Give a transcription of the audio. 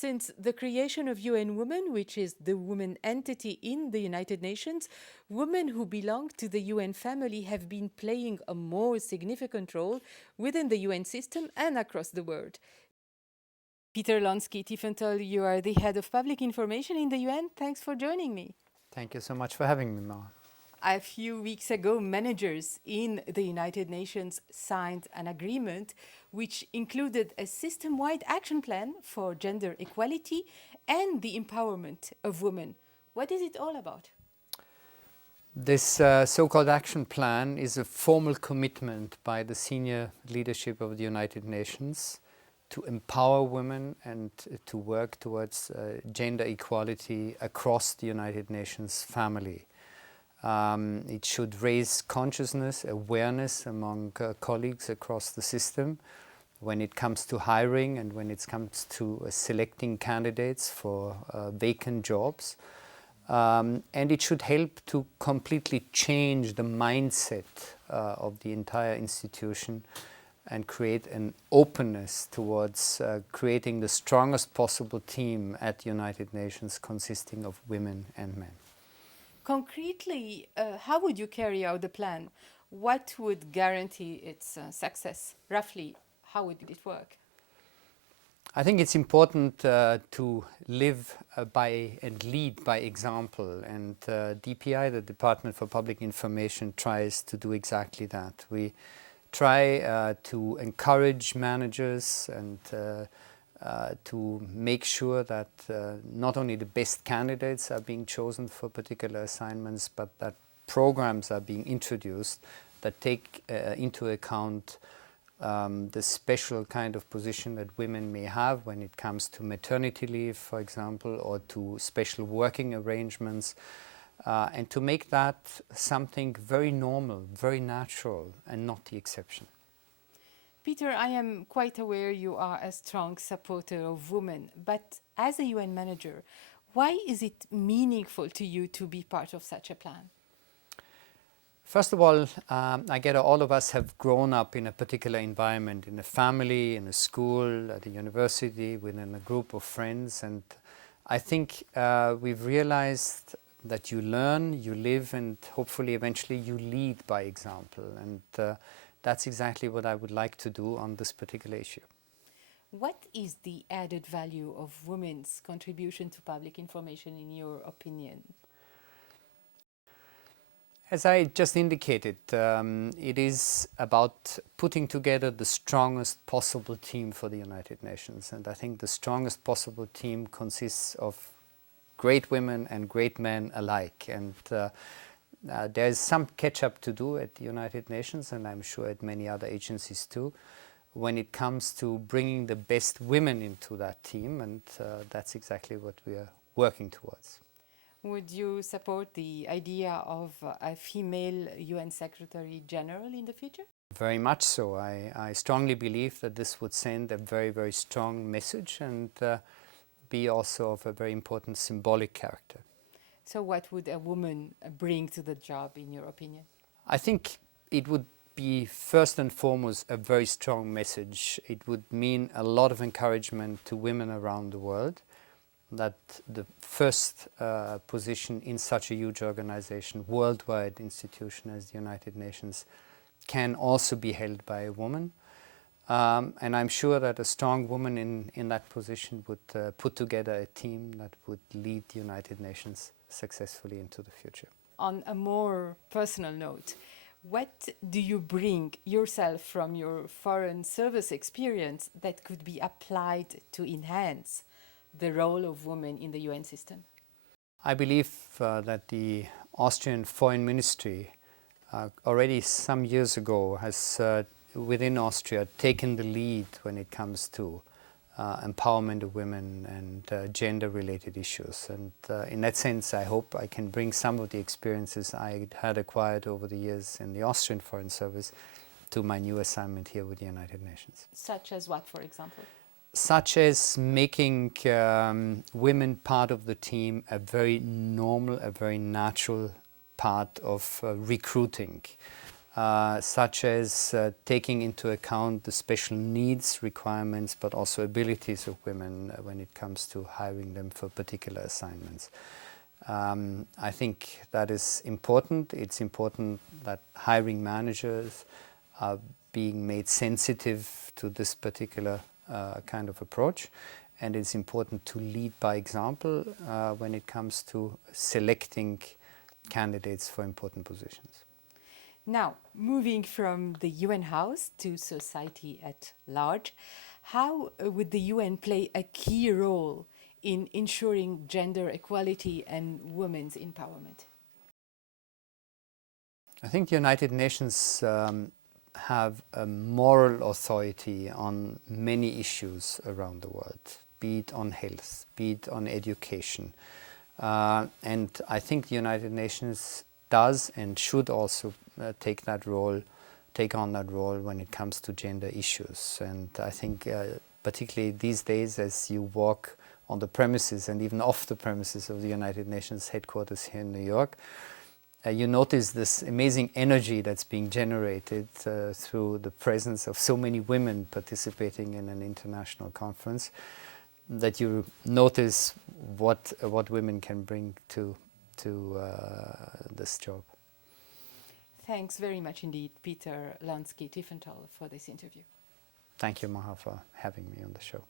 Since the creation of UN Women, which is the women entity in the United Nations, women who belong to the UN family have been playing a more significant role within the UN system and across the world. Peter Launsky-Tieffenthal, you are the head of public information in the UN. Thanks for joining me. Thank you so much for having me, Maha. A few weeks ago, managers in the United Nations signed an agreement which included a system-wide action plan for gender equality and the empowerment of women. What is it all about? This so-called action plan is a formal commitment by the senior leadership of the United Nations to empower women and to work towards gender equality across the United Nations family. It should raise consciousness, awareness among colleagues across the system when it comes to hiring and when it comes to selecting candidates for vacant jobs. And it should help to completely change the mindset of the entire institution and create an openness towards creating the strongest possible team at the United Nations consisting of women and men. Concretely, how would you carry out the plan? What would guarantee its success? Roughly, how would it work? I think it's important to live by and lead by example, and DPI, the Department for Public Information, tries to do exactly that. We try to encourage managers and to make sure that not only the best candidates are being chosen for particular assignments, but that programs are being introduced that take into account the special kind of position that women may have when it comes to maternity leave, for example, or to special working arrangements, and to make that something very normal, very natural, and not the exception. Peter, I am quite aware you are a strong supporter of women, but as a UN manager, why is it meaningful to you to be part of such a plan? First of all, I get all of us have grown up in a particular environment, in a family, in a school, at a university, within a group of friends, and I think we've realized that you learn, you live, and hopefully eventually you lead by example, and that's exactly what I would like to do on this particular issue. What is the added value of women's contribution to public information in your opinion? As I just indicated, it is about putting together the strongest possible team for the United Nations, and I think the strongest possible team consists of great women and great men alike, and there's some catch-up to do at the United Nations, and I'm sure at many other agencies too, when it comes to bringing the best women into that team, and that's exactly what we are working towards. Would you support the idea of a female UN secretary-general in the future? Very much so. I strongly believe that this would send a very, very strong message and be also of a very important symbolic character. So what would a woman bring to the job, in your opinion? I think it would be first and foremost a very strong message. It would mean a lot of encouragement to women around the world, that the first position in such a huge organization, worldwide institution as the United Nations, can also be held by a woman. And I'm sure that a strong woman in that position would put together a team that would lead the United Nations successfully into the future. On a more personal note, what do you bring yourself from your foreign service experience that could be applied to enhance the role of women in the UN system? I believe that the Austrian Foreign Ministry already some years ago has within Austria taken the lead when it comes to empowerment of women and gender-related issues. And in that sense, I hope I can bring some of the experiences I had acquired over the years in the Austrian Foreign Service to my new assignment here with the United Nations. Such as what, for example? Such as making women part of the team a very normal, a very natural part of recruiting. such as taking into account the special needs, requirements, but also abilities of women when it comes to hiring them for particular assignments. I think that is important. It's important that hiring managers are being made sensitive to this particular kind of approach, and it's important to lead by example when it comes to selecting candidates for important positions. Now, moving from the UN House to society at large, how would the UN play a key role in ensuring gender equality and women's empowerment? I think the United Nations have a moral authority on many issues around the world, be it on health, be it on education. And I think the United Nations does and should also take on that role when it comes to gender issues. And I think particularly these days, as you walk on the premises and even off the premises of the United Nations headquarters here in New York, you notice this amazing energy that's being generated through the presence of so many women participating in an international conference, that you notice what women can bring to this job. Thanks very much indeed, Peter Launsky-Tieffenthal, for this interview. Thank you, Maha, for having me on the show.